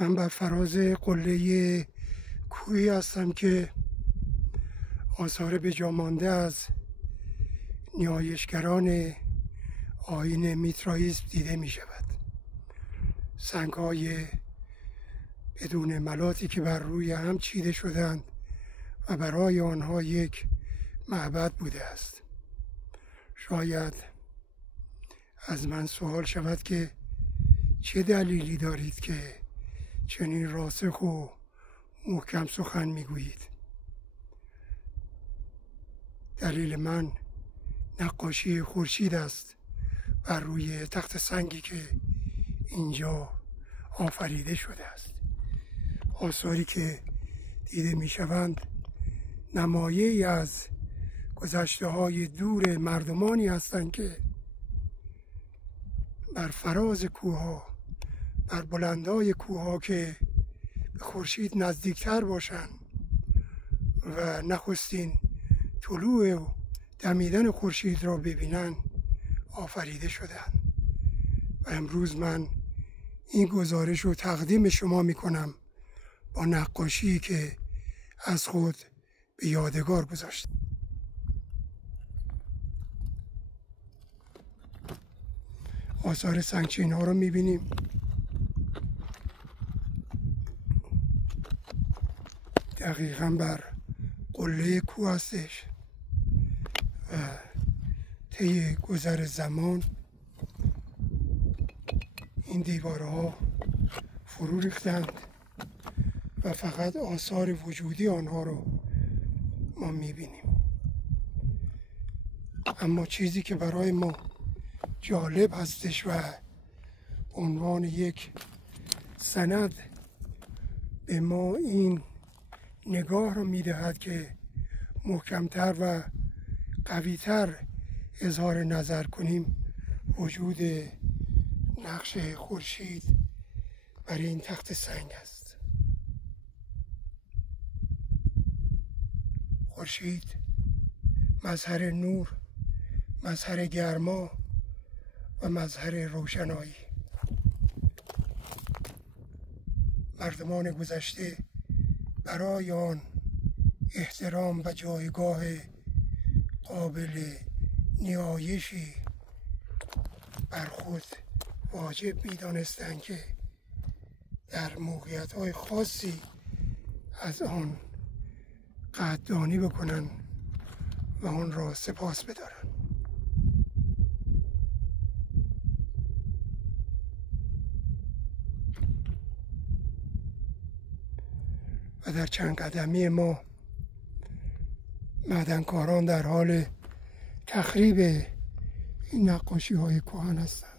من بر فراز قله کوهی هستم که آثار بجامانده از نیایشگران آیین میترائیسم دیده می شود. سنگ های بدون ملاتی که بر روی هم چیده شدند و برای آنها یک معبد بوده است. شاید از من سوال شود که چه دلیلی دارید که چنین راسخ و محکم سخن میگویید؟ دلیل من نقاشی خورشید است بر روی تخت سنگی که اینجا آفریده شده است. آثاری که دیده میشوند نمایه‌ای از گذشته های دور مردمانی هستند که بر فراز کوه‌ها، بر بلندای کوه‌ها که به خورشید نزدیکتر باشند و نخستین طلوع و دمیدن خورشید را ببینند آفریده شدند. و امروز من این گزارش رو تقدیم شما میکنم با نقاشی که از خود به یادگار گذاشت. آثار سنگچین ها رو میبینیم. دقیقاً بر قله کوه هستش و طی گذر زمان این دیوارها فرو ریختند و فقط آثار وجودی آنها رو ما میبینیم. اما چیزی که برای ما جالب هستش و عنوان یک سند به ما این نگاه رو میدهد که محکمتر و قویتر اظهار نظر کنیم، وجود نقش خورشید بر این تخت سنگ است. خورشید مظهر نور، مظهر گرما و مظهر روشنایی. مردمان گذشته برای آن احترام و جایگاه قابل نیایشی بر خود واجب می‌دانستند که در موقعیت‌های خاصی از آن قدردانی بکنند و آن را سپاس بدارند. و در چند قدمی ما معدنکاران در حال تخریب این نقاشی های کهن هستند.